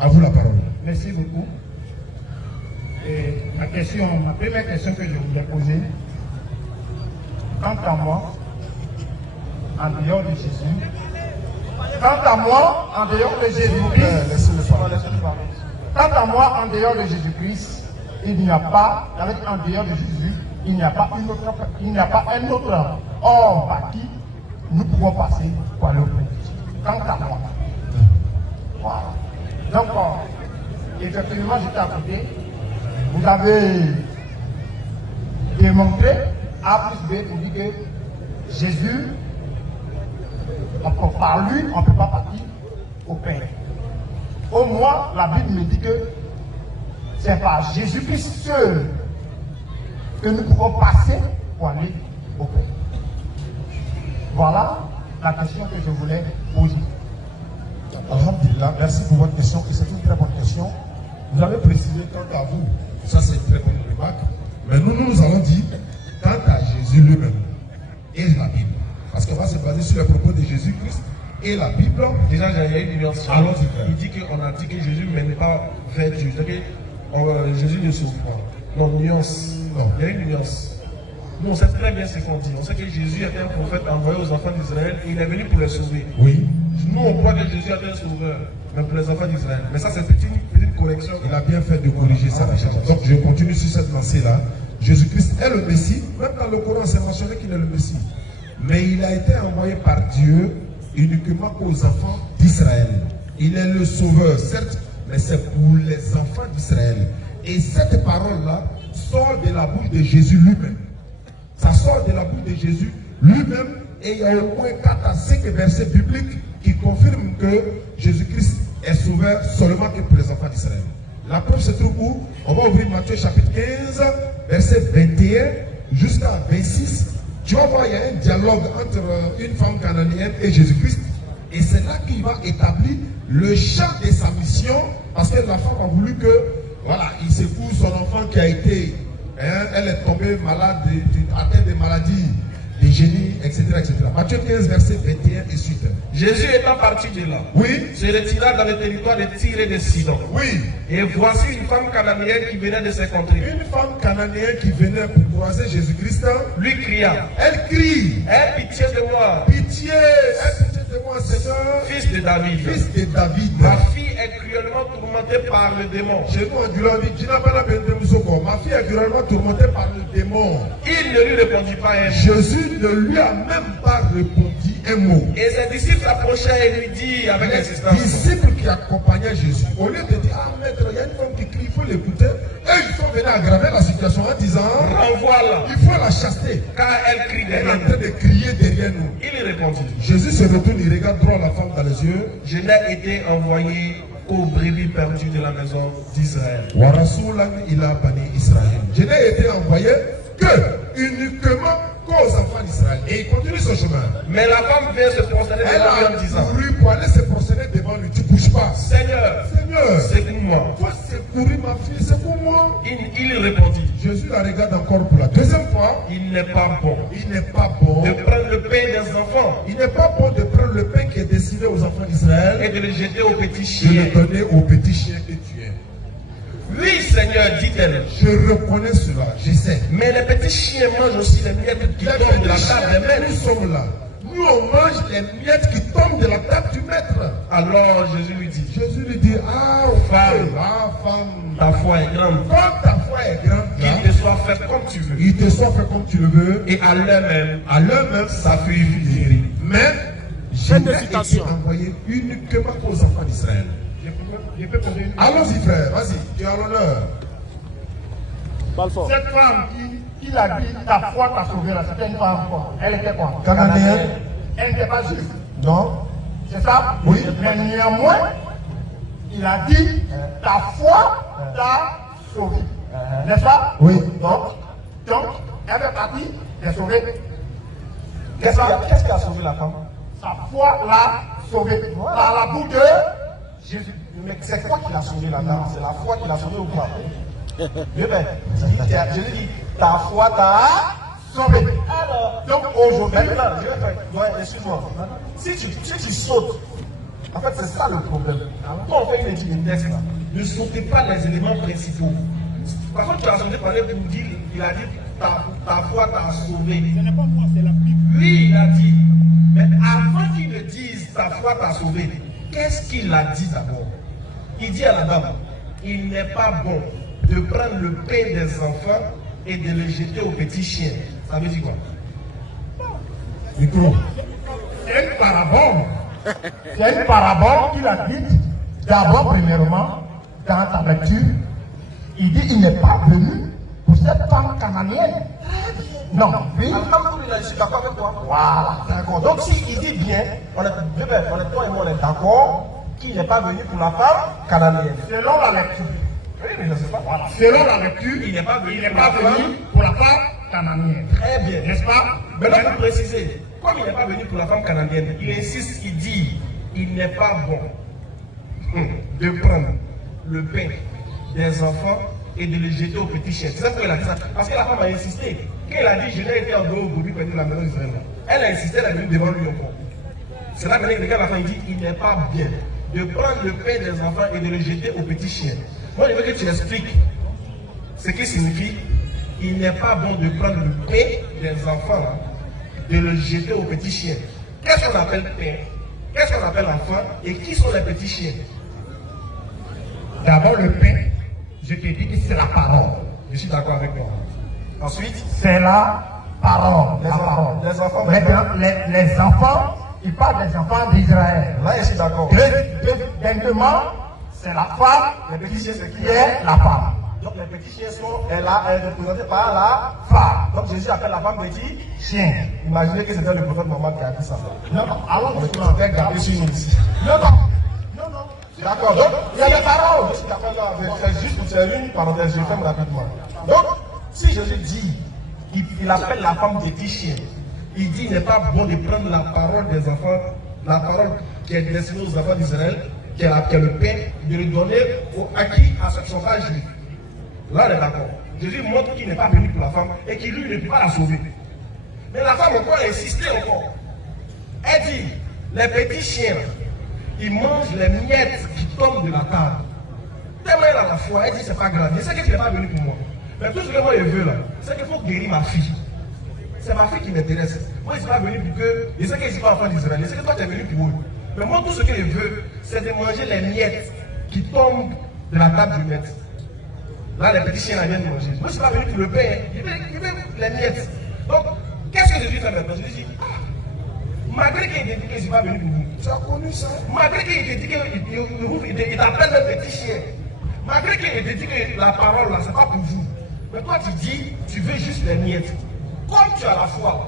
À vous la parole. Merci beaucoup. Et ma première question que je voulais poser, quant à moi, en dehors de Jésus, quant à moi, en dehors de Jésus-Christ, il n'y a pas, en dehors de Jésus, il n'y a pas un autre homme par qui nous pouvons passer pour aller au Père. Quant à moi. Voilà. Donc, effectivement, j'étais à côté. Vous avez démontré, A plus B, vous dit que Jésus, par lui, on ne peut pas partir au Père. Au moins, la Bible me dit que c'est par Jésus-Christ seul que nous pouvons passer pour aller au Père. Voilà la question que je voulais poser. Alhamdulillah, merci pour votre question et c'est une très bonne question. Vous avez précisé quant à vous, ça c'est une très bonne remarque, mais nous allons dire quant à Jésus lui-même et la Bible. Parce qu'on va se baser sur les propos de Jésus-Christ et la Bible. Déjà, il y a une nuance. Il dit qu'on a dit que Jésus ne mène pas vers Dieu. Jésus ne sauve pas. Non, nuance. Non. Il y a une nuance. Nous, on sait très bien ce qu'on dit. On sait que Jésus était un prophète envoyé aux enfants d'Israël et il est venu pour les sauver. Oui. Nous, on croit que Jésus était un sauveur, mais pour les enfants d'Israël. Mais ça, c'est une petite correction. Il a bien fait de corriger ça. Donc, je continue sur cette lancée-là. Jésus-Christ est le Messie. Même dans le Coran, c'est mentionné qu'il est le Messie. Mais il a été envoyé par Dieu uniquement aux enfants d'Israël. Il est le sauveur, certes, mais c'est pour les enfants d'Israël. Et cette parole-là sort de la bouche de Jésus lui-même. Ça sort de la bouche de Jésus lui-même. Et il y a au moins 4 à 5 versets bibliques qui confirment que Jésus-Christ est sauveur seulement que pour les enfants d'Israël. La preuve se trouve où? On va ouvrir Matthieu chapitre 15, verset 21 jusqu'à 26. Tu vas voir, il y a un dialogue entre une femme cananéenne et Jésus-Christ. Et c'est là qu'il va établir le champ de sa mission. Parce que la femme a voulu que, voilà, il secoue son enfant qui a été, elle est tombée malade, atteinte de maladies, des génies, etc., etc. Matthieu 15, verset 21 et suite. Jésus étant parti de là, Oui. se retira dans le territoire de Tyr et de Sidon. Oui. Et voici une femme cananéenne qui venait de ses contrées. Une femme cananéenne qui venait pour croiser Jésus-Christ, Lui cria, elle crie, aie pitié de moi, pitié, aie pitié de moi, Seigneur, fils de David. fils de David. Ma fille est cruellement tourmentée par le démon. Chez nous, en Gulandi, ma fille est cruellement tourmentée par le démon. Il ne lui répondit pas un mot. Jésus ne lui a même pas répondu un mot. Et ses disciples s'approchaient et lui dirent avec Les insistance, disciples qui accompagnaient Jésus, au lieu de dire, ah maître, il y a une femme qui crie, il faut l'écouter, eux ils sont venus aggraver la situation en disant, renvoie-la, il faut la chasser. car elle crie Elle est derrière en train nous. de crier derrière nous. Il répondit, Jésus se retourne, il regarde droit la femme dans les yeux. je n'ai été envoyé qu'aux brebis perdues de la maison d'Israël. Il a banni Israël. Je n'ai été envoyé que uniquement qu'aux enfants d'Israël. Et il continue son chemin. Mais la femme vient se prosterner Elle devant lui a en disant, couru pour aller se prosterner devant lui. Tu ne bouges pas. Seigneur, Seigneur, secoue-moi. toi secourir ma fille, c'est pour moi. Il répondit, Jésus la regarde encore pour la deuxième fois. il n'est pas bon Il n'est pas bon. de prendre le pain des enfants Il n'est pas bon de prendre le pain qui est destiné aux enfants et d'Israël de le jeter aux petits et chiens. le donner aux petits chiens que tu es. Oui, Seigneur, dit-elle. Je reconnais cela, je sais. Mais les petits chiens mangent aussi les miettes qui Les tombent de la petits table chiens, des maîtres. nous sommes là. Nous, on mange les miettes qui tombent de la table du maître. Alors Jésus lui dit, Jésus lui dit, ah, Femme. femme, ta foi est grande, quand ta foi est grande, qu'il te soit fait comme tu veux. il te soit fait comme tu le veux. Et à l'heure même, À l'heure même, sa fille fut guérie. mais je n'ai été envoyé uniquement aux enfants d'Israël. Je peux poser une... Allons-y, frère, vas-y, tu as l'honneur. Cette femme qui a dit ta foi t'a sauvé là, c'était une femme quoi? Elle était quoi? Cananéenne. Elle n'était pas juive. Non. C'est ça? Oui. Mais néanmoins, il a dit ta foi t'a sauvé. N'est-ce pas? Oui. Donc, elle fait partie des sauvés. Qu'est-ce qui a sauvé la femme? Sa foi l'a sauvé. Par la bouche de Jésus. Mais c'est quoi qui l'a sauvé la dame? C'est la foi qui l'a sauvé ou quoi? Je lui dis, ta foi t'a Sauvé. alors. Donc aujourd'hui, excuse-moi, si tu sautes En fait, c'est ça le problème. Quand on fait une étude de texte, là, ne sautez pas les éléments principaux. Par contre, tu as entendu parler pour dire, il a dit ta foi t'a sauvé. Ce n'est pas moi, c'est la Bible. Lui, il a dit. Mais avant qu'il ne dise ta foi t'a sauvé, qu'est-ce qu'il a dit d'abord? Il dit à la dame, il n'est pas bon de prendre le pain des enfants et de le jeter aux petits chiens. Ça veut dire quoi? Micro. C'est une parabole. C'est une parabole qu'il a dite d'abord, premièrement, dans sa lecture. Il dit il n'est pas venu pour cette femme cananéenne. Non, oui. Je suis d'accord avec toi. Voilà. D'accord. Donc, s'il dit bien, toi et moi, on est d'accord qu'il n'est pas venu pour la femme cananéenne. Selon la lecture. Oui, mais je ne sais pas. Voilà. Selon la lecture, Il n'est pas venu, venu pour la femme cananéenne. Très bien. N'est-ce pas? Maintenant, pour préciser, comme il n'est pas venu pour la femme cananéenne, il insiste, il dit, il n'est pas bon de prendre le pain des enfants et de le jeter aux petits chiens. C'est ça qu'il a dit ça. Parce que la femme a insisté. Quand elle a dit, je n'ai été en dehors pour lui prendre la maison d'Israël, elle a insisté, elle est venue devant lui encore. C'est là que regarde la femme, il dit, il n'est pas bien de prendre le pain des enfants et de le jeter aux petits chiens. Moi, je veux que tu expliques ce qui signifie, il n'est pas bon de prendre le pain des enfants, là, de le jeter aux petits chiens. Qu'est-ce qu'on appelle pain? Qu'est-ce qu'on appelle enfant? Et qui sont les petits chiens? D'abord, le pain, je te dis que c'est la parole. Je suis d'accord avec toi. Ensuite, C'est la parole. Les enfants. Les enfants. Les enfants, il parle des enfants d'Israël. là, je suis d'accord. Deuxièmement, c'est la femme Les petits chiens, c'est qui est la femme. Donc les petits chiens sont représentés par la Femme, Donc Jésus appelle la femme petit. chien. Imaginez que c'était le prophète Mohammed qui a dit ça. Non, non, allons On doucement. peut garder sur nous ici. Non, non, non, non. D'accord, donc il y a des paroles. C'est juste c'est une parenthèse, je ferme rapidement. Donc, si Jésus dit, il appelle la femme petit chien, il dit il n'est pas bon de prendre la parole des enfants, la parole qui est destinée aux enfants d'Israël, qui est le pain, de le donner à qui? À ceux qui ne sont pas juifs. Là, on est d'accord. Jésus montre qu'il n'est pas venu pour la femme et qu'il lui ne peut pas la sauver. Mais la femme encore insisté encore. Elle dit, les petits chiens, ils mangent les miettes qui tombent de la table. Tellement elle a la foi, elle dit c'est pas grave. Je sais qu'il n'est pas venu pour moi. Mais tout ce que moi je veux là, c'est qu'il faut guérir ma fille. C'est ma fille qui m'intéresse. Moi je ne suis pas venu pour que. Je sais que je ne suis pas enfant d'Israël. Je sais que toi tu es venu pour eux. Mais moi tout ce que je veux, c'est de manger les miettes qui tombent de la table du maître. Là, les petits chiens viennent manger. Moi, je ne suis pas venu pour le pain. Il veut les miettes. Donc, qu'est-ce que Jésus fait maintenant? Jésus dit, malgré qu'il ait dit qu'il n'est pas venu pour vous. Tu as connu ça? Malgré qu'il ait dit qu'il t'appelle le petit chien. Malgré qu'il ait dit que la parole, là, ce n'est pas pour vous. Mais toi, tu dis, tu veux juste les miettes. Comme tu as la foi,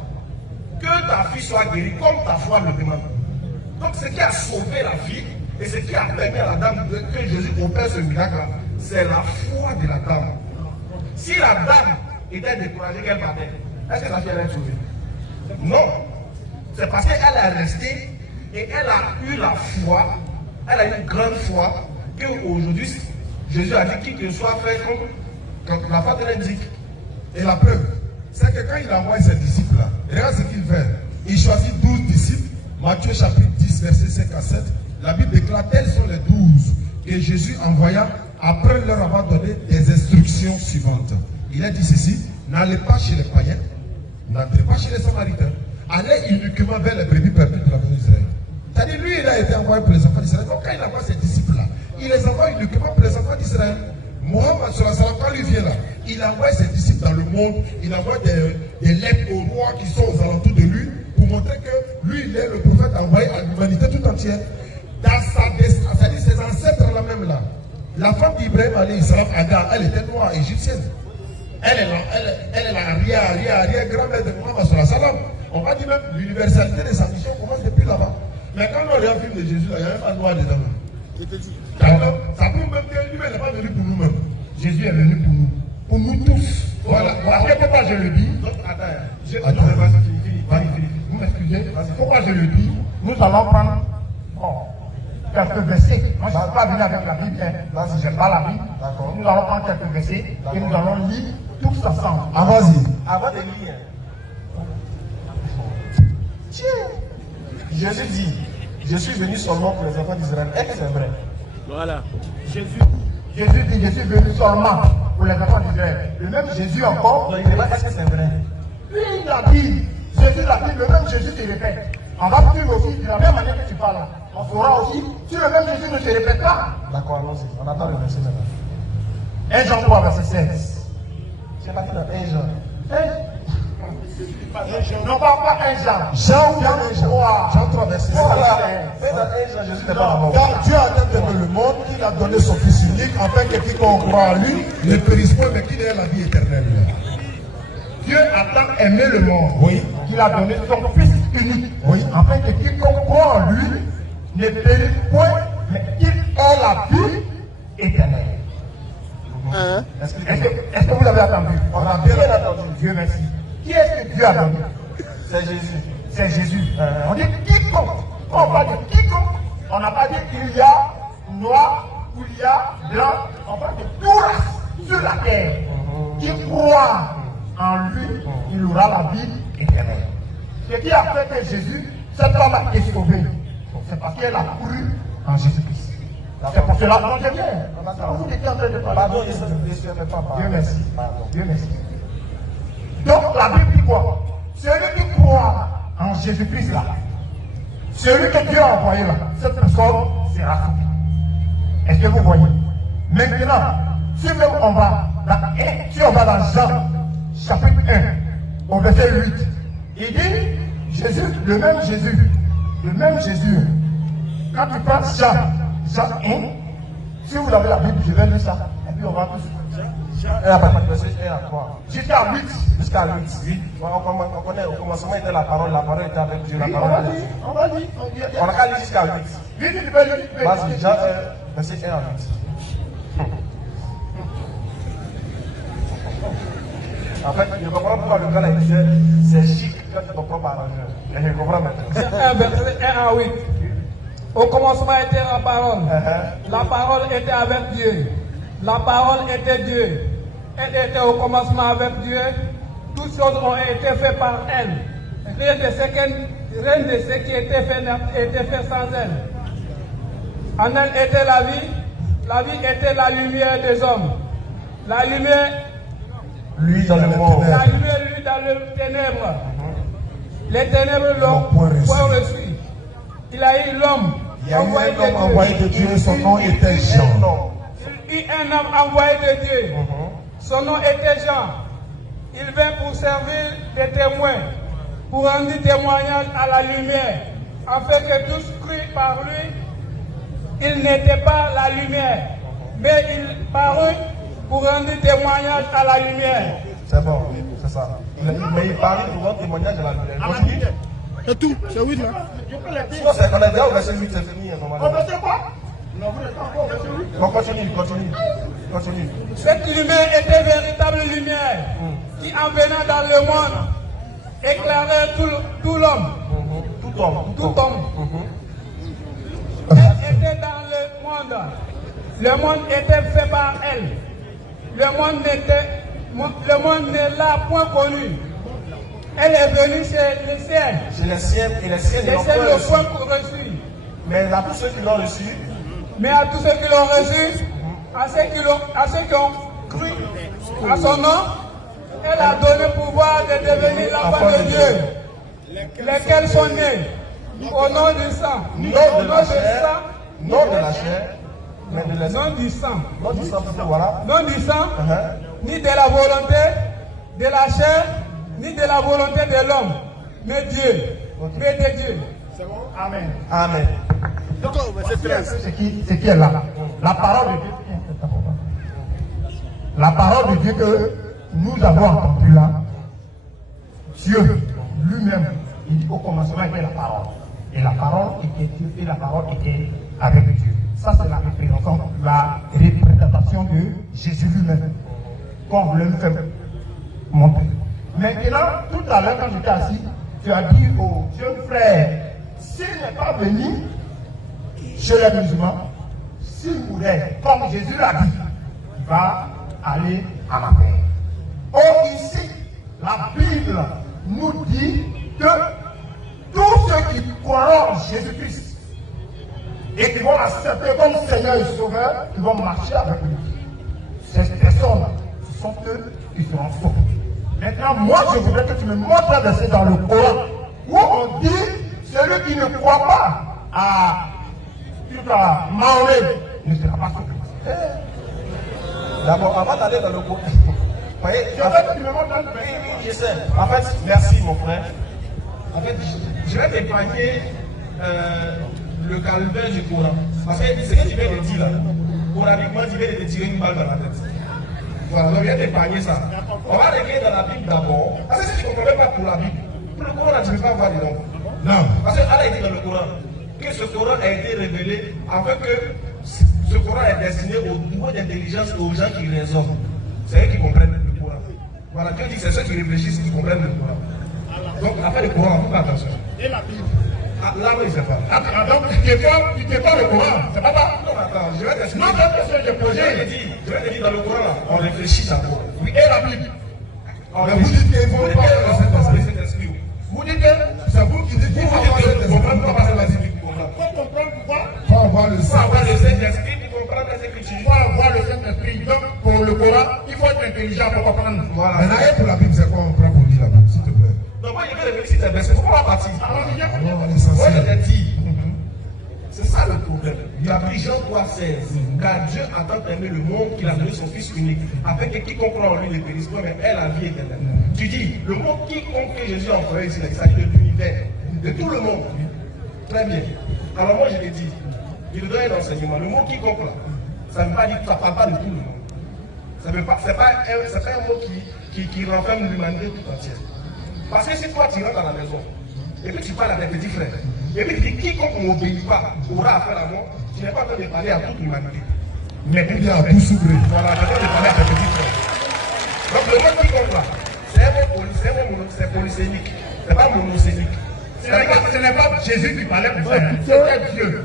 que ta fille soit guérie, comme ta foi le demande. Donc, ce qui a sauvé la fille, et ce qui a permis à la dame que Jésus opère ce miracle-là, c'est la foi de la dame. Si la dame était découragée qu'elle partait, est-ce que la fille allait être sauvée? Non. C'est parce qu'elle est restée et elle a eu la foi, elle a eu une grande foi, qu'aujourd'hui, Jésus a dit qui que soit fait comme la foi de l'indique. Et la preuve, c'est que quand il envoie ses disciples-là, regarde ce qu'il fait. Il choisit 12 disciples, Matthieu chapitre 10, verset 5 à 7. La Bible déclare tels sont les 12 que Jésus envoya après leur avoir donné des instructions suivantes. Il a dit ceci, n'allez pas chez les païens, n'entrez pas chez les samaritains, allez uniquement vers les brebis perdues de la maison d'Israël. C'est-à-dire, lui, il a été envoyé pour les enfants d'Israël. Donc, quand il envoie ses disciples-là, il les envoie uniquement pour les enfants d'Israël. Mohammed, quand lui vient là, il envoie ses disciples dans le monde, il envoie des lettres aux rois qui sont aux alentours de lui, pour montrer que lui, il est le prophète envoyé à l'humanité tout entière. C'est-à-dire, ses ancêtres là même là. La femme d'Ibrahim, Agar, elle était noire, égyptienne. Elle est la arrière-grand-mère de Mohammed. On va dire même l'universalité de sa mission commence depuis là-bas. Mais quand on regarde le film de Jésus, il y a même pas de noir dedans. Ça prouve même que lui n'est pas venu pour nous-mêmes. Jésus est venu pour nous. Pour nous tous. Voilà. Parce que pourquoi je le dis? Vous m'excusez? Pourquoi je le dis? Nous allons prendre quelques versets. Moi, je ne suis pas venu avec la Bible. Là, si je n'aime pas la Bible, nous allons prendre quelques versets et nous allons lire tous ensemble. Vas-y. Avant de lire, Jésus dit, je suis venu seulement pour les enfants d'Israël. Est-ce que c'est vrai? Voilà. Jésus dit, je suis venu seulement pour les enfants d'Israël. Le même Jésus encore. Donc, il demande, est-ce que c'est vrai? Lui, il a dit, Jésus l'a dit, le même Jésus se répète. On va suivre aussi de la même manière que tu parles. On saura aussi si le même Jésus ne se répète pas. D'accord, allons-y. On attend le verset maintenant. 1 Jean 3, verset 16. C'est parti dans 1 Jean. Non, pas 1 Jean. Jean 3. Jean 3, verset 16. Voilà. Mais dans 1 Jean, Jésus n'est pas mort. Car Dieu a tant aimé le monde qu'il a donné son Fils unique, afin que quiconque croit en lui ne périsse point, mais qu'il ait la vie éternelle. Dieu a tant aimé le monde, Oui. qu'il a donné son Fils unique, Oui. afin que quiconque croit en lui ne périsse point, mais qu'il ait la vie éternelle. Est-ce que vous avez entendu? On a bien entendu. Dieu merci. Qui est-ce que Dieu a donné? C'est Jésus. C'est Jésus. On dit quiconque. Quand on parle de quiconque, on n'a pas dit qu'il y a noir ou il y a blanc. On parle de tout race sur la terre. Qui croit en lui, il aura la vie éternelle. Ce qui a fait que Jésus, cette femme a été sauvée, c'est parce qu'elle a cru en Jésus-Christ. C'est pour cela que je viens. Vous étiez en train de parler. Pardon, Jésus ne fait pas. Dieu merci. Pardon. Dieu merci. Donc la Bible dit quoi? Celui qui croit en Jésus-Christ là, celui que Dieu a envoyé là, cette personne sera sauvée. Est-ce que vous voyez? Maintenant, si même on va dans Jean chapitre 1 au verset 8, il dit Jésus, le même Jésus. Quand tu prends Jean 1, si vous avez la Bible, je vais lire ça, et puis on va tous. À partir du verset 1 à 3. Jusqu'à 8. Jusqu'à 8. On connaît, au commencement était la parole était avec Dieu, la Oui, parole était on va dire. On a qu'à lire jusqu'à 8. Vas-y, Jean 1, verset 1 à 8. En fait, je comprends pourquoi le gars disait c'est chic quand tu ton propre arrangeur. Et je comprends maintenant. 1 verset 1 à 8. Au commencement était la parole. La parole était avec Dieu. La parole était Dieu. Elle était au commencement avec Dieu. Toutes choses ont été faites par elle. Rien de ce qui était fait n'a été fait sans elle. En elle était la vie. La vie était la lumière des hommes. La lumière, Lui dans le monde. la lumière, lui dans le ténèbre. Les ténèbres l'ont point reçu. Il a eu l'homme. Il y a eu un homme envoyé de Dieu, son nom était Jean. Il eut un homme envoyé de Dieu. Son nom était Jean. Il vint pour servir des témoins, pour rendre témoignage à la lumière, afin que tous crient par lui. Il n'était pas la lumière, mais il parut pour rendre témoignage à la lumière. C'est bon, c'est ça. Mais il parle pour rendre témoignage à la lumière. Continue. C'est tout, c'est 8 là. Sinon, on est déjà au verset 8, c'est fini. On veut c'est quoi? Non, vous n'êtes pas encore au verset 8. On continue. Cette lumière était véritable lumière qui, en venant dans le monde, éclairait tout l'homme. Tout homme. Elle était dans le monde. Le monde était fait par elle. Le monde ne l'a point connue. Elle est venue chez les siens. Chez les siens, et les siens Les n'ont siens pas l'ont reçu. point reçu. Mais à tous ceux qui l'ont reçu, Mais à tous ceux qui l'ont reçu, à ceux qui ont cru à son nom, elle a donné pouvoir de devenir l'enfant de Dieu. Lesquels sont nés au nom du sang. non de la chair, mais de l'esprit. Non du sang. Non du sang, voilà. Non du sang, ni de la volonté de la chair, ni de la volonté de l'homme, mais Dieu. Mais de Dieu. Amen. Amen. C'est qui est là? La parole de Dieu. La parole de Dieu que nous avons entendue là, Dieu lui-même, il dit au commencement était la parole. Et la parole était Dieu et la parole était avec Dieu. Ça c'est la représentation de Jésus lui-même. Comme vous le fait montrer. Maintenant, tout à l'heure quand j'étais assis, tu as dit aux jeunes frères, s'il n'est pas venu chez les musulmans, s'il mourrait, comme Jésus l'a dit, il va aller à la paix. Or ici, la Bible nous dit que tous ceux qui croient en Jésus-Christ et qui vont l'accepter comme Seigneur et Sauveur, qui vont marcher avec lui. Ces personnes, ce sont eux qui seront sauvés. Maintenant, moi, je voudrais que tu me montres un verset dans le Coran où on dit celui qui ne croit pas à Mahomet ne sera pas sauvé. D'abord, avant d'aller dans le Coran, voyez, Je veux que tu me montres un verset. oui, je sais. En fait, merci mon frère. En fait, je vais t'épargner le calvaire du Coran. Parce que ce que tu viens de dire là, coraniquement, tu viens de te tirer une balle dans la tête. Voilà, donc je vais t'épargner ça. On va régler dans la Bible d'abord. Parce que si tu ne comprends même pas pour la Bible, pour le Coran, là, tu ne peux pas voir dedans. Non. Parce que Allah dit dans le Coran que ce Coran a été révélé afin que ce Coran est destiné aux niveaux d'intelligence et aux gens qui raisonnent. C'est eux qui comprennent le Coran. Voilà, Dieu dit que c'est ceux qui réfléchissent qui comprennent le Coran. Donc, après le Coran, on fait attention. Et la Bible. Ah, là, oui, c'est pas. Donc, tu t'es pas le Coran. C'est pas ça. Non, attends, je vais t'expliquer. Non, parce que j'ai Je posé. vais te dire dans le Coran, là, on réfléchit d'abord. Oui, et la Bible. Mais vous dites qu'il faut pas le Saint-Esprit. Vous dites que C'est vous qui dites qu'il faut avoir le Comprendre pas Saint-Esprit. la Bible. Comprendre. faut comprendre pourquoi. Il faut avoir le Il faut avoir le Saint-Esprit. Saint-Esprit pour comprendre les Il Écritures. faut avoir le Saint-Esprit. Donc, pour le Coran, il faut être intelligent pour comprendre. Voilà. Maintenant, et pour la Bible, c'est quoi on prend pour lire la Bible, s'il te plaît? Donc, moi, je vais réfléchir tes versets. Pourquoi pas partir? Alors, je viens. Alors, Moi, je l'essentiel. t'ai dit, c'est ça le problème. Il a pris Jean 3,16. Car Dieu a tant aimé le monde qu'il a donné son Fils unique, afin que quiconque croit en lui ne périsse pas, mais ait la vie éternelle. Tu dis, le mot quiconque que Jésus a employé ici, il s'agit de l'univers, de tout le monde. Très bien. Alors moi, je l'ai dit, je lui donne un enseignement. Le mot quiconque là, ça ne parle pas de tout le monde. Ce n'est pas un mot qui renferme l'humanité tout entière. Parce que si toi tu rentres à la maison, et puis tu parles à tes petits frères, et puis tu dis quiconque ne m'obéit pas aura affaire à moi, tu n'es pas en train de parler à toute l'humanité. Mais Il y a tout s'ouvrir. voilà, tu es en train de parler à tes petits frères. Donc le mot quiconque là, c'est polysémique, c'est pas monosémique. Ce n'est pas Jésus qui parlait pour ça. C'est Dieu.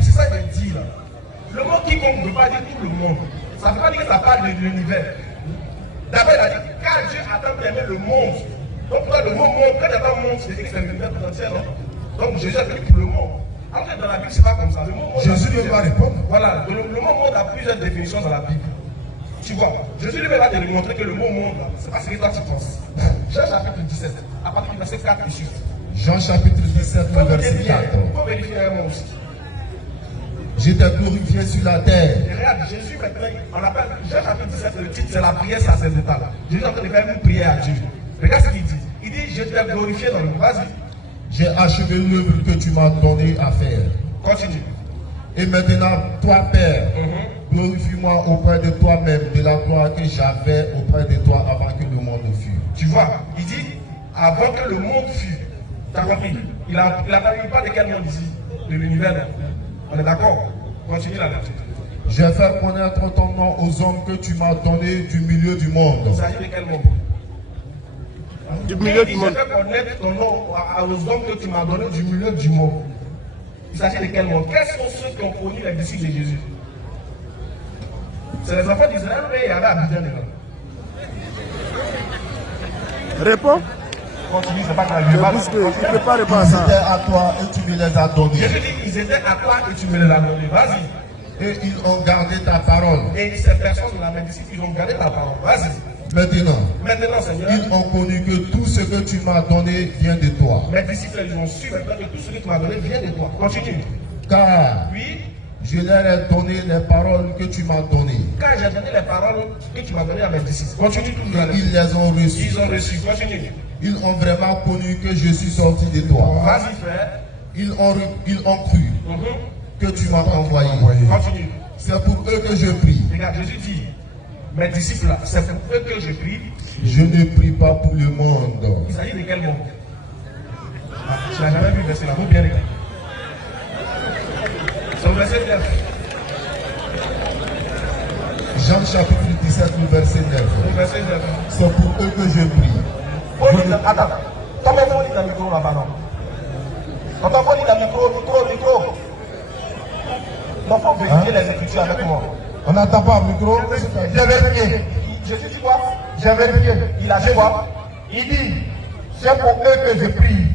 C'est ça que je dis là. Le mot quiconque ne veut pas dire tout le monde. Ça ne veut pas dire que ça parle de l'univers. D'abord, il a dit, car Dieu a tant aimé le monde. Donc, le mot monde, quand il y a pas monde, c'est que c'est l'univers tout entier, non? Donc, Jésus a dit pour le monde. En fait, dans la Bible, c'est pas comme ça. Le mot monde Jésus ne va répondre. Voilà, le mot monde a plusieurs définitions dans la Bible. Tu vois, Jésus lui va te montrer que le mot monde, c'est pas ce que toi tu penses. Jean chapitre 17, à partir du verset 4 et suite. Jean chapitre 17, le verset 4. Faut vérifier un mot aussi. Je t'ai glorifié sur la terre. Et regarde, Jésus maintenant, on appelle Jean chapitre 17, le titre, c'est la prière sacerdotale. Jésus est en train de faire une prière à Dieu. Regarde ce qu'il dit. Il dit, je t'ai glorifié dans le monde. Vas-y, J'ai achevé l'œuvre que tu m'as donné à faire. continue. Et maintenant, toi, Père, glorifie-moi auprès de toi-même de la gloire que j'avais auprès de toi avant que le monde fût. Tu vois, il dit, avant que le monde fût. Tu as compris? Il n'a pas de quel monde ici? De l'univers. Non? On est d'accord? Continue la lecture. J'ai fait connaître ton nom aux hommes que tu m'as donnés du milieu du monde. Il s'agit de quel monde? Du milieu du monde. Je fais connaître ton nom aux hommes que tu m'as donné du milieu du monde. Il s'agit de quel monde? Quels sont ceux qui ont connu les disciples de Jésus? C'est les enfants d'Israël, mais il y avait Abidjan dedans. Réponds. Continue, c'est pas grave. Je pense qu'il ne peut pas répondre à Ils étaient ça. à toi et tu me les as donnés. Jésus dit, ils étaient à toi et tu me les as donnés. Vas-y. Et ils ont gardé ta parole. Et ces personnes, la disciples, ils ont gardé ta parole. Vas-y. Maintenant, Seigneur, ils ont connu que tout ce que tu m'as donné vient de toi. mes disciples, ils ont su maintenant que tout ce que tu m'as donné vient de toi. Continue. Car Oui, je leur ai donné les paroles que tu m'as données. quand j'ai donné les paroles que tu m'as données à mes disciples, continue toujours. Ils les ont reçues. Ils ont reçu. Continue. Ils ont vraiment connu que je suis sorti de toi. Vas-y, frère. Ils ont cru que tu m'as envoyé. Continue. C'est pour eux que je prie. Regarde, Jésus dit, mes disciples là, c'est pour eux que je prie. Je ne prie pas pour le monde. Il s'agit de quel monde? Tu n'as jamais vu le verset là, vous bien regarder. C'est le verset 9. Jean chapitre 17, le verset 9. Le verset 9. C'est pour eux que je prie. Attends, comment on dit dans le micro là-bas, non? Quand on dit dans le micro. Donc, il faut vérifier les écritures avec moi. On n'entend pas le micro. J'ai vérifié. Jésus dit quoi? J'ai vérifié. Il a dit quoi? Il dit, c'est pour eux que je prie.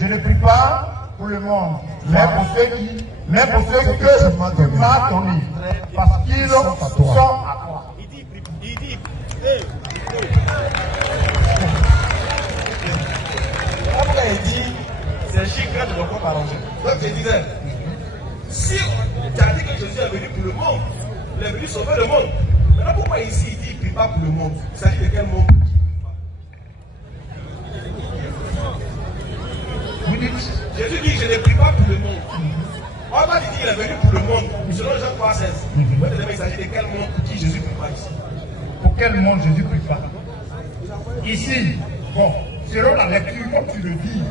Je ne prie pas pour le monde, mais pour ceux que tu m'as donné, parce qu'ils sont à toi. Il dit, il dit, c'est chicane de mon corps arrangé. Donc je disais, si tu as dit que Jésus est venu pour le monde, il est venu sauver le monde. Maintenant pourquoi ici il dit qu'il ne prie pas pour le monde? Il s'agit de quel monde? Vous dites, Jésus dit je ne prie pas pour le monde. On va dire qu'il est venu pour le monde, selon Jean 3,16. Il s'agit de quel monde pour qui Jésus ne prie pas ici? Pour quel monde Jésus ne prie pas? Ici, bon, selon la lecture, comme tu le dis,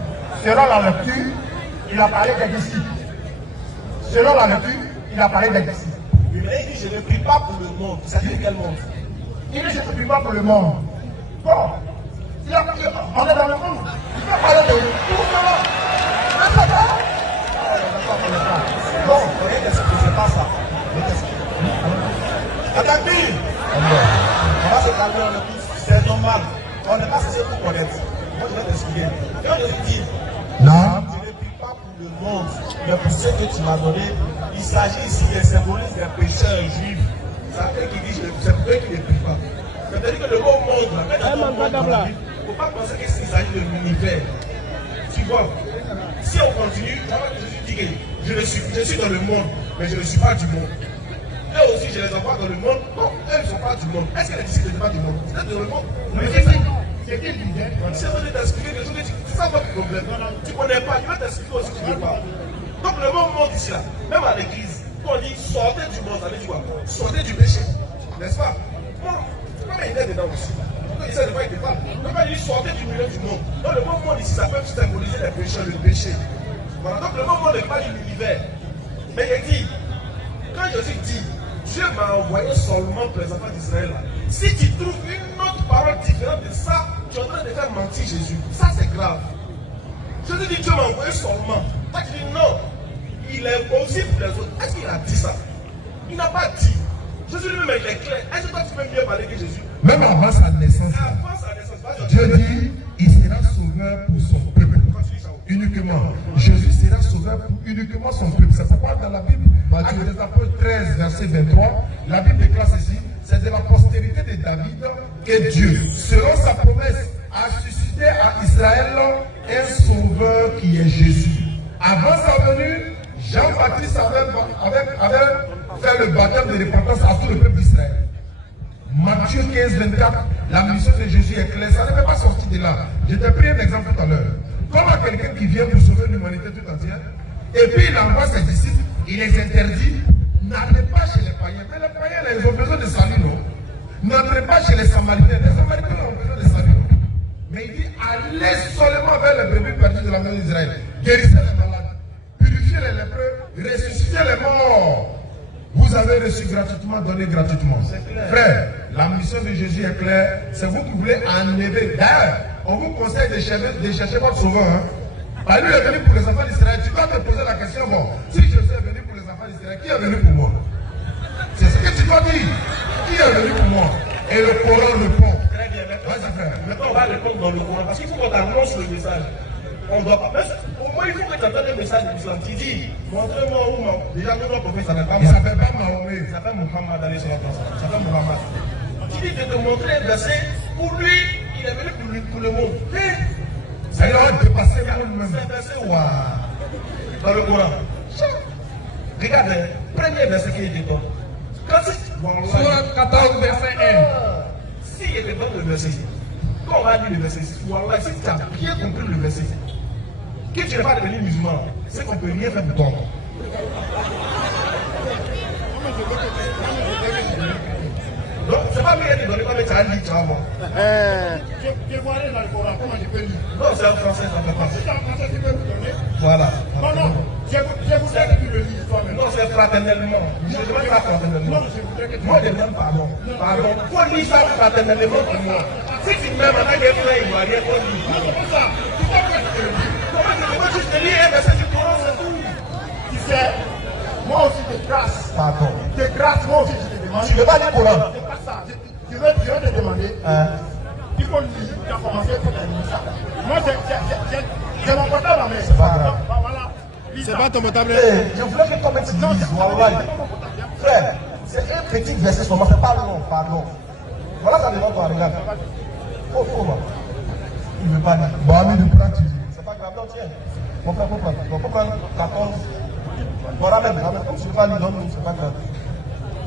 selon la lecture, il a parlé des disciples. Selon la lecture, il a parlé des disciples. Mais il dit je ne prie pas pour le monde. Ça dit quel monde? Il dit je ne prie pas pour le monde. Bon, on est dans le monde. Il peut parler de tout le monde. Non, c'est pas ça. Attendez. On va se calmer, on est tous, c'est normal. On n'est pas censé tout connaître. Moi je vais t'expliquer. Quand je dis, non, je ne prie pas pour le monde, mais pour ceux que tu m'as donné, il s'agit ici des symbolistes des pécheurs juifs. C'est eux qui disent, c'est eux qui ne prient pas. C'est-à-dire que le mot monde, il ne faut pas penser qu'il s'agit de l'univers. Tu vois, si on continue, Jésus dit que je suis dans le monde, mais je ne suis pas du monde. Eux aussi, je les envoie dans le monde. Non, eux ne sont pas du monde. Est-ce que les disciples ne sont pas du monde? Vous êtes dans le monde. Mais c'est qui disait? C'est vrai de t'expliquer des choses. C'est ça votre problème. Tu ne connais pas, il va t'expliquer aussi, tu ne veux pas. Donc le mot monde ici, là, même à l'église, quand on dit sortez du monde, ça veut dire quoi? Sortez du péché. N'est-ce pas? Non, c'est pas une idée dedans aussi. Donc il ne pas être pas. Donc quand il dit sortez du milieu du monde, donc le mot monde ici, ça peut symboliser les péchés, le péché. Voilà, donc le mot monde n'est pas de l'univers. Mais il dit, quand Jésus dit, Dieu m'a envoyé seulement pour les enfants d'Israël. Si tu trouves une autre parole différente de ça, tu es en train de faire mentir Jésus. Ça c'est grave. Jésus dit Dieu m'a envoyé seulement. Toi tu dis non. Il est aussi pour les autres. Est-ce qu'il a dit ça? Il n'a pas dit. Jésus lui-même il est clair. Est-ce que toi tu peux mieux parler que Jésus? Même avant sa naissance, Dieu dit il sera sauveur pour son peuple. Uniquement. Jésus sera sauveur pour uniquement son peuple. C'est pourquoi dans la Bible, Actes des Apôtres 13, verset 23, la Bible déclare ceci, c'est de la postérité de David que Dieu, selon sa promesse, a suscité à Israël un sauveur qui est Jésus. Avant sa venue, Jean-Baptiste avait fait le baptême de repentance à tout le peuple d'Israël. Matthieu 15, 24, la mission de Jésus est claire, ça ne fait pas sortir de là. Je t'ai pris un exemple tout à l'heure. Comme à quelqu'un qui vient pour sauver l'humanité tout entière, et puis il envoie ses disciples, il les interdit, n'allez pas chez les païens. Mais les païens, ils ont besoin de salut, non? N'entrez pas chez les Samaritains. Les Samaritains ont besoin de salut. Mais il dit, allez seulement vers les brebis perdus de la maison d'Israël. Guérissez les malades, purifiez les lépreux, ressuscitez les morts. Vous avez reçu gratuitement, donné gratuitement. Frère, la mission de Jésus est claire. C'est vous qui voulez enlever. D'ailleurs, on vous conseille de chercher votre sauveur. Hein. Bah, lui est venu pour les enfants d'Israël. Tu dois te poser la question, bon, si Jésus est venu pour les enfants d'Israël, qui est venu pour moi? C'est ce que tu dois dire. Qui est venu pour moi? Et le Coran répond. Très bien, maintenant on va répondre dans le Coran. Parce qu'il faut qu'on annonce le message. On doit pas. Au moins, il faut que tu entendes le message de l'islam. Tu dis, montrez-moi où non. Déjà, notre prophète s'appelle pas Mohammed. Il s'appelle pas Mahomet. Il s'appelle Muhammad. Il s'appelle Muhammad. Tu dis de te montrer un verset. Pour lui, il est venu pour le monde. C'est là de passer le monde même. C'est un verset dans le Coran. Regarde, premier verset qui est dedans. Sourate 14, verset 1. S'il était dans le verset, quand on va lire le verset, si tu as bien compris le verset, que tu n'es pas devenu musulman, c'est qu'on ne peut rien faire pour toi. Donc, c'est pas bien de donner comme tu as dit, tu vas voir. Je vois aller dans le Coran, comment je peux lire? Non, c'est en français, ça fait pas. C'est en français que tu peux me donner? Voilà. Non, je voudrais que tu me lises toi-même. Non, c'est fraternellement. Je ne demande pas fraternellement. Non, je voudrais que tu Moi, je demande pardon. Pardon. Il faut lire ça fraternellement pour moi. Si tu m'aimes en tant que frère ivoirien, il faut lire. Non, c'est pas ça. Tu vois quoi je te le dis? Comment tu demande juste de lire un verset du Coran, c'est tout. Tu sais, moi aussi de grâce. Pardon. De grâce, moi aussi je te demande. Tu ne veux pas lire le Coran? C'est pas ça. Je vais te demander. Il faut lire. Tu as commencé pour terminer ça. Moi, j'ai mon portable à main. C'est pas grave. Voilà. C'est pas ton motable. Je voulais que toi tu dises, Wallah. Frère, c'est un petit verset seulement, c'est pas long, pardon. Voilà ça devant toi, regarde. Oh, il ne veut pas lire. Bon, ami de prendre. C'est pas grave, non, tiens. Mon frère, on peut prendre 14. Bon, ramène, comme je ne veux pas lui donner, c'est pas grave.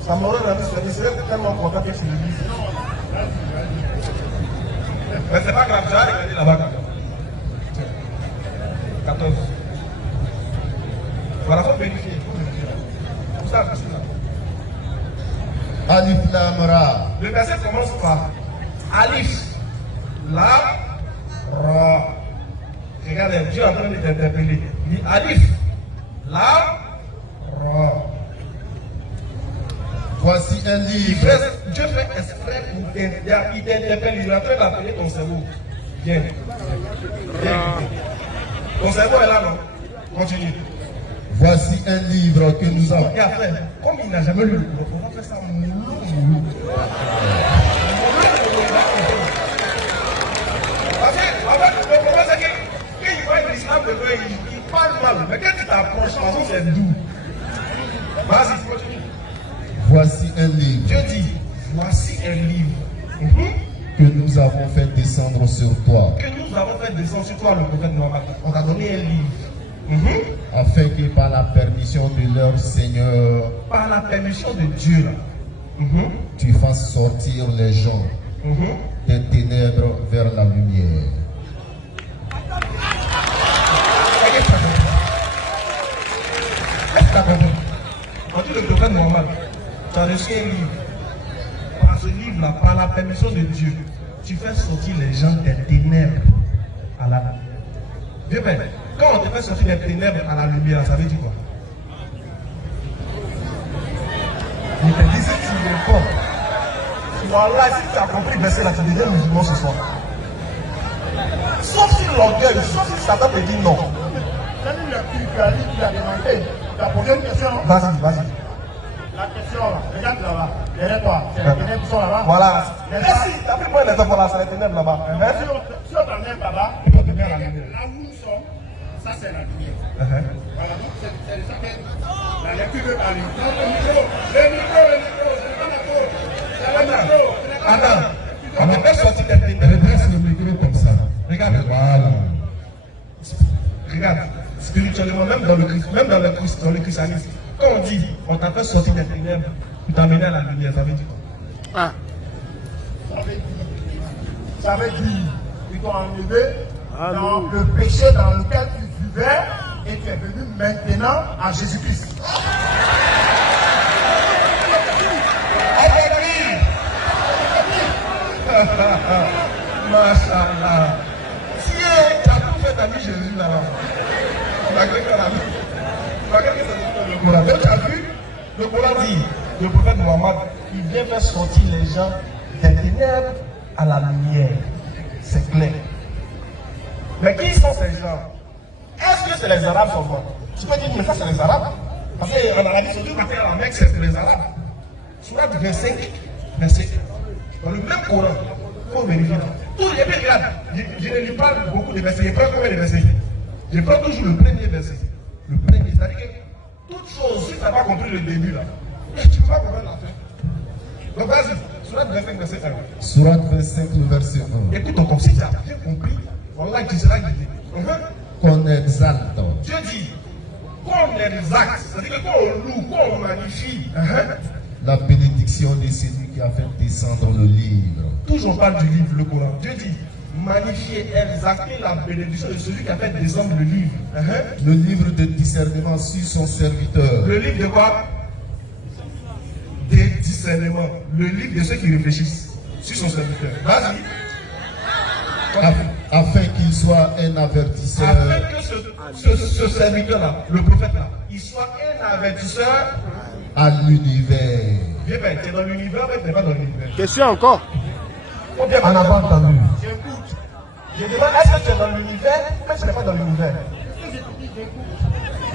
Ça m'aurait rendu sur le serait tellement content que tu le lises. Mais c'est pas grave, j'ai regardé là-bas. 14. Voilà, il faut vérifier. Tout ça, c'est ça. Alif Lam Ra. Le verset commence par Alif, Lam, Ra. Regardez, Dieu est en train de t'interpeller. Il dit Alif, Lam, Ra. Voici un livre. Dieu fait exprès pour t'interpeller. Il t'interpelle, il est en train d'appeler ton cerveau. Viens. Ton cerveau est là, non? Continue. Voici un livre que nous avons. Et après, comme il n'a jamais lu le Coran, on va faire ça moulou. Parce que le problème, c'est que quand il voit l'islam, il parle mal. Mais quand tu t'approches, par exemple, c'est doux. Vas-y, continue. Voici un livre. Dieu dit, voici un livre. Que nous avons fait descendre sur toi. Que nous avons fait descendre sur toi, le prophète Mohammed. On t'a donné un livre. Afin que par la permission de leur Seigneur, Par la permission de Dieu, là. tu fasses sortir les gens des ténèbres vers la lumière. Est-ce que tu as compris? On dit le prophète Mohammed, tu as reçu un livre. Par ce livre-là, par la permission de Dieu, tu fais sortir les gens des ténèbres à la lumière. Dieu fait, quand on te fait sortir des ténèbres à la lumière, ça veut dire quoi? Il te dit si tu réponds. Voilà, si tu as compris le verset là, tu deviens musulman ce soir. Sauf si l'orgueil, sauf si Satan te dit non. Tu as demandé. Tu as posé une question. Vas-y. La question là, regarde là-bas, derrière toi, c'est les ténèbres qui sont là-bas. Voilà. Merci, t'as pris point d'état pour la salle des ténèbres là-bas. Si on t'enlève là-bas, Il faut te mettre à la lumière. là où nous sommes, ça c'est la lumière. Voilà, donc c'est de ça que la lecture veut parler. Donc le micro, c'est pas la faute. Attends, on va faire sortir des ténèbres. Redresse le micro comme ça. Regarde. Voilà. Regarde, spirituellement, même dans le christianisme, quand on dit on t'a fait sortir des ténèbres pour t'amener à la lumière, ça veut dire quoi? Ça veut dire qu'ils t'ont enlevé dans le péché dans lequel tu vivais et tu es venu maintenant à Jésus-Christ. Machallah. Si tu as tout fait, tu as mis Jésus là-bas. Malgré que le Coran. Donc tu as vu, le Coran dit, le prophète Mohammed, il vient faire sortir les gens des ténèbres à la lumière. C'est clair. Mais qui sont ces gens? Est-ce que c'est les Arabes seulement? Tu peux dire, mais ça c'est les Arabes. Parce qu'en Arabie Saoudite, matin à la Mecque, c'est les Arabes. Surat 25, verset 1. Dans le même Coran, il faut vérifier. Tout les bien, regarde, je ne lis pas beaucoup de versets. Je prends combien de versets? Je prends toujours le premier verset. Le premier, c'est-à-dire que toute chose, si tu n'as pas compris le début là, tu ne peux pas comprendre la fin. Donc vas-y, Surat 25, verset 1. Surat 25, le verset 1. Écoute encore, si tu as bien compris, voilà, tu seras guidé. Qu'on exalte. Dieu dit, qu'on exalte, c'est-à-dire qu'on loue, qu'on magnifie. La bénédiction de celui qui a fait descendre le livre. Toujours on parle du livre, le Coran. Dieu dit, magnifier, exalter la bénédiction de celui qui a fait descendre le livre. Le livre de discernement sur son serviteur. Le livre de quoi? Des discernements. Le livre de ceux qui réfléchissent sur son serviteur. Vas-y. Afin qu'il soit un avertisseur. Afin que ce serviteur-là, le prophète-là, il soit un avertisseur à l'univers. Bien, ben, tu es dans l'univers, mais tu n'es pas dans l'univers. Question encore. On n'a pas entendu. J'écoute. Je demande, est-ce que tu es dans l'univers ou même tu n'es pas dans l'univers?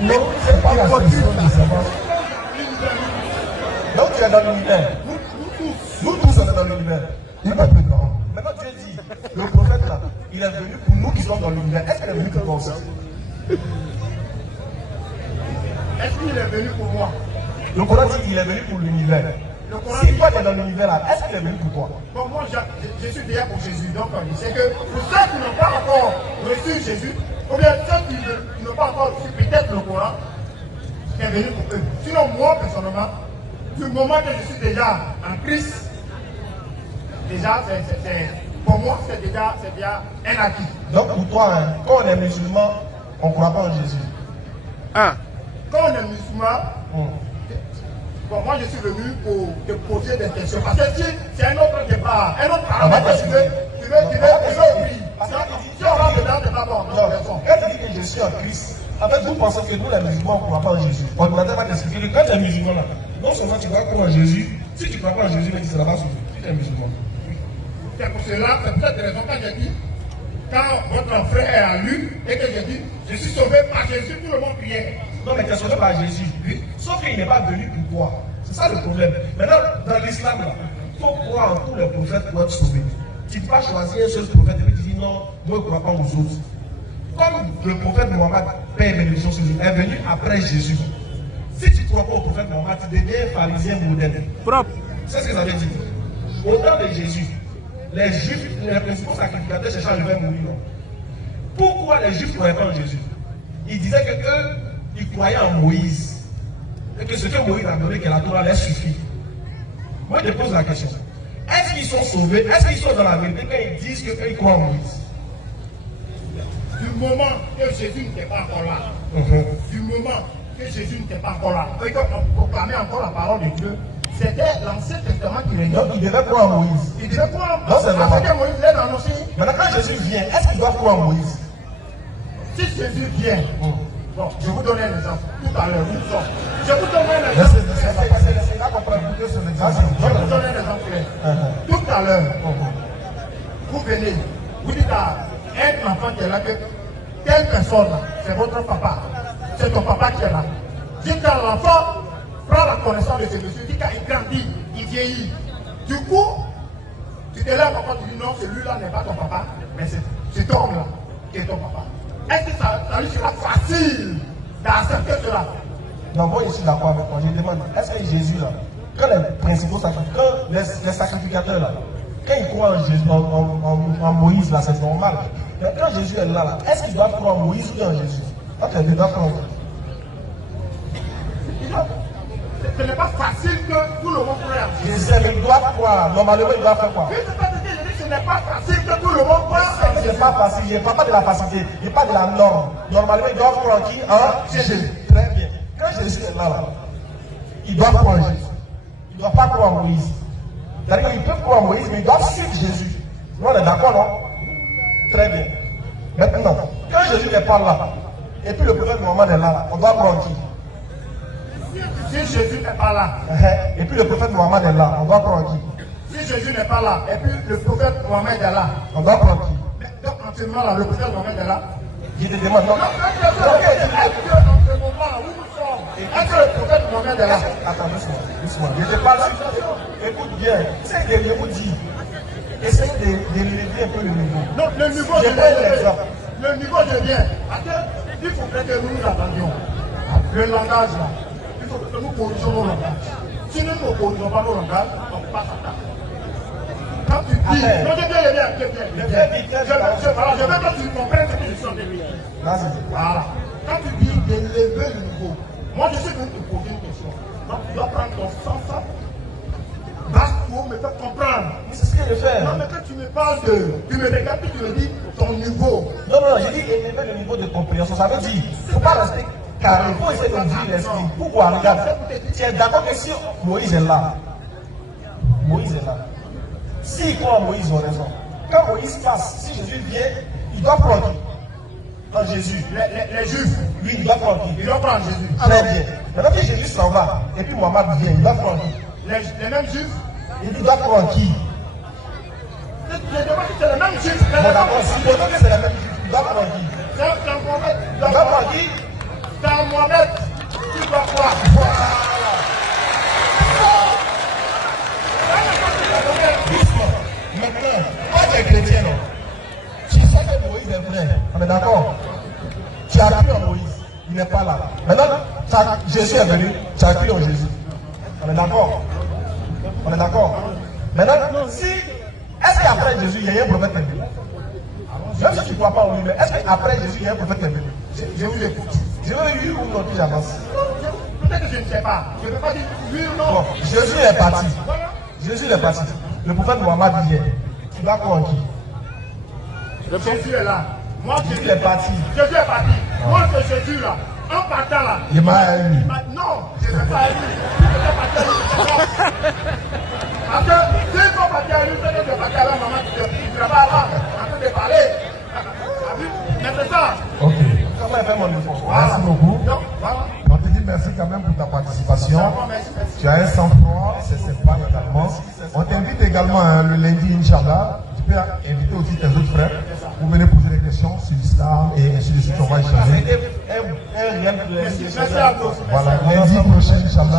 Non, c'est pas possible. Donc tu es dans l'univers. Nous tous sommes dans l'univers. Maintenant Dieu dit, le prophète là, il est venu pour nous qui sommes dans l'univers. Est-ce qu'il est venu pour nous aussi? il est venu pour moi. Le Coran dit qu'il est venu pour l'univers. Si toi tu es dans l'univers là, est-ce qu'il est venu pour toi? Bon, moi je suis déjà pour Jésus. Donc c'est que pour ceux qui n'ont pas encore reçu Jésus, ou bien ceux qui n'ont pas encore reçu peut-être le Coran, il est venu pour eux. Sinon moi personnellement, du moment que je suis déjà en Christ, déjà pour moi c'est déjà un acquis. Donc pour toi, hein, quand on est musulman, on ne croit pas en Jésus. Ah, Quand on est musulman, bon, moi je suis venu pour te poser des questions. Parce que si c'est un autre débat, un autre paramètre, tu veux oublier. Parce que si on rentre dedans, c'est pas bon. Quand tu dis que je suis en Christ, en fait, vous pensez que nous les musulmans, on ne croit pas en Jésus. On ne va pas t'expliquer que quand tu es musulman, là, non seulement tu vas croire en Jésus, si tu ne crois pas en Jésus, mais tu ne seras pas sauvé. Si tu es musulman. C'est pour cela, c'est pour cette raison quand j'ai dit, quand votre frère a lu et que j'ai dit, je suis sauvé par Jésus, tout le monde priait. Non, mais tu es sauvé par Jésus. Oui. Sauf qu'il n'est pas venu pour toi. C'est ça le problème. Maintenant, dans l'islam, il faut croire en tous les prophètes pour être sauvé. Tu ne peux pas choisir un seul prophète et puis tu dis non, moi je ne crois pas aux autres. Comme le prophète Mohammed, paix et bénédiction sur lui, est venu après Jésus. Si tu ne crois pas au prophète Mohammed, tu deviens pharisien moderne. propre. C'est ce que ça veut dire. Au temps de Jésus, les juifs, les principaux sacrificateurs cherchaient à le faire mourir. Pourquoi les juifs ne croyaient pas en Jésus? Ils disaient que eux, ils croyaient en Moïse. Et que ce que Moïse a donné, que la Torah leur suffit. Moi, je pose la question. Est-ce qu'ils sont sauvés? Est-ce qu'ils sont dans la vérité quand ils disent qu'ils croient en Moïse? Du moment que Jésus n'était pas encore là, du moment que Jésus n'était pas encore là, et qu'on proclamait encore la parole de Dieu, c'était l'Ancien Testament qui régnait. Donc, ils devaient croire en Moïse. Il devait croire Non, c'est normal. que Moïse l'a annoncé. Maintenant, quand Jésus vient, est-ce qu'ils doivent croire en Moïse? Si Jésus vient, bon, je vous donne un exemple. Tout à l'heure, nous sommes. Je vous donne un exemple. Laissez-la comprendre que c'est l'exemple. Je vous donne un exemple clair. Tout à l'heure, vous venez, vous dites à un enfant qui est là que telle personne, c'est votre papa. C'est ton papa qui est là. Dites à l'enfant, prends la connaissance de ce monsieur. Dites qu'il grandit, il vieillit. Du coup, tu te lèves encore, tu dis non, celui-là n'est pas ton papa, mais c'est cet homme-là qui est ton papa. Est-ce que ça lui sera facile d'accepter cela? Non, moi je suis d'accord avec toi. Je demande, est-ce que Jésus là, quand les principaux sacrificateurs, les sacrificateurs là, quand ils croient en, Jésus, en Moïse là, c'est normal. Mais quand Jésus est là, est-ce qu'ils doivent croire en Moïse ou en Jésus? Ok, ils doivent croire en Moïse. Ce n'est pas facile que tout le monde croit en Jésus. Je sais, mais ils doivent croire. Normalement, ils doivent faire quoi? Oui, c'est pas ce que je dis, ce n'est pas facile que tout le monde croit en Jésus. C'est pas facile, je ne parle pas de la facilité, je parle de la norme. Normalement, ils doivent croire en qui? En Jésus. Très bien. Quand Jésus est là, ils doivent croire en Jésus. Ils ne doivent pas croire en Moïse. C'est-à-dire qu'ils peuvent croire en Moïse, mais ils doivent suivre Jésus. On est d'accord, non? Très bien. Maintenant, quand Jésus n'est pas là, et puis le prophète Mohammed est là, on doit croire en qui? Si Jésus n'est pas là, Et puis le prophète Mohammed est là, on doit croire en qui? si Jésus n'est pas là, et puis le prophète Mohammed est là, On doit croire en qui? donc en ce moment-là, le prophète Mohammed est là. Je te demande, non? Est-ce que en ce moment où nous sommes, est-ce que le prophète Mohammed est là? Attends, doucement. Je te parle. Écoute bien. C'est que je vous dis. Essayez d'élever un peu le niveau. Non, le niveau Je de prends l'exemple. le niveau devient. Parce qu'il faudrait que nous nous attendions. Le langage là, il faut que nous corrigeons nos langages. Si nous ne corrigeons pas nos langages, on passe à table. Quand tu dis, non, je veux que tu comprennes ce que je suis en train de dire. Voilà. Quand tu dis d'élever le niveau, moi je suis venu te poser une question. Donc tu dois prendre ton sens, basse pour me faire comprendre. C'est ce que je fais. Non, mais quand tu me parles de. Tu me regardes et tu me dis ton niveau. Non, j'ai dit élever le niveau de compréhension. Ça veut dire, il ne faut pas rester carré. Il faut essayer de dire l'esprit. Pourquoi? Regarde. Tu es d'accord que si Moïse est là, Moïse est là. S'ils croient en Moïse, ils ont raison. Quand Moïse passe, si Jésus vient, il doit prendre qui? En Jésus. Les Juifs, Lui, il doit prendre qui? ils doivent prendre Jésus. Très bien. Maintenant que Jésus s'en va, et puis Mohammed vient, il doit prendre qui? Les mêmes Juifs, Il doit prendre qui? je demande si c'est les mêmes Juifs. Bon, d'accord, si pour que c'est la même chose, il doit prendre qui? C'est Mohamed. Il doit prendre qui? C'est Mohamed. Tu dois croire. Maintenant, toi tu es chrétien, non? Tu sais que Moïse est vrai. On est d'accord? Tu as cru en Moïse. Il n'est pas là. Maintenant, Jésus est venu, tu as cru en Jésus. On est d'accord? On est d'accord? Maintenant, si, est-ce qu'après Jésus, il y a un prophète qui est venu? Même si tu ne crois pas en lui, mais est-ce qu'après Jésus, il y a un prophète qui est venu? Je vous écoute. Je veux oui ou non, puis j'avance. Peut-être que je ne sais pas. Je ne peux pas dire oui ou non. Bon, Jésus est parti. Jésus est parti. Le prophète Mohammed dit, tu vas quoi en qui? Jésus est là. Moi, Jésus est parti. Jésus est parti. Moi, c'est Jésus là. En partant là. Il m'a eu. Non, je ne sais pas lui. Il ne peut pas partir. Parce que si il faut partir à lui, c'est que je vais partir à la maman qui ne va pas avant. En train de parler. Mais c'est ça. Ok. Comment elle fait mon effort? Merci beaucoup. Donc, voilà. On te dit merci quand même pour ta participation. Merci. Tu as un sang-froid, c'est sympa également. On t'invite également le lundi, Inch'Allah. Tu peux inviter aussi tes autres frères. Vous venez poser des questions sur l'islam et ainsi de suite. On va échanger. Un réel plaisir. Merci à vous. Voilà, lundi prochain, Inch'Allah.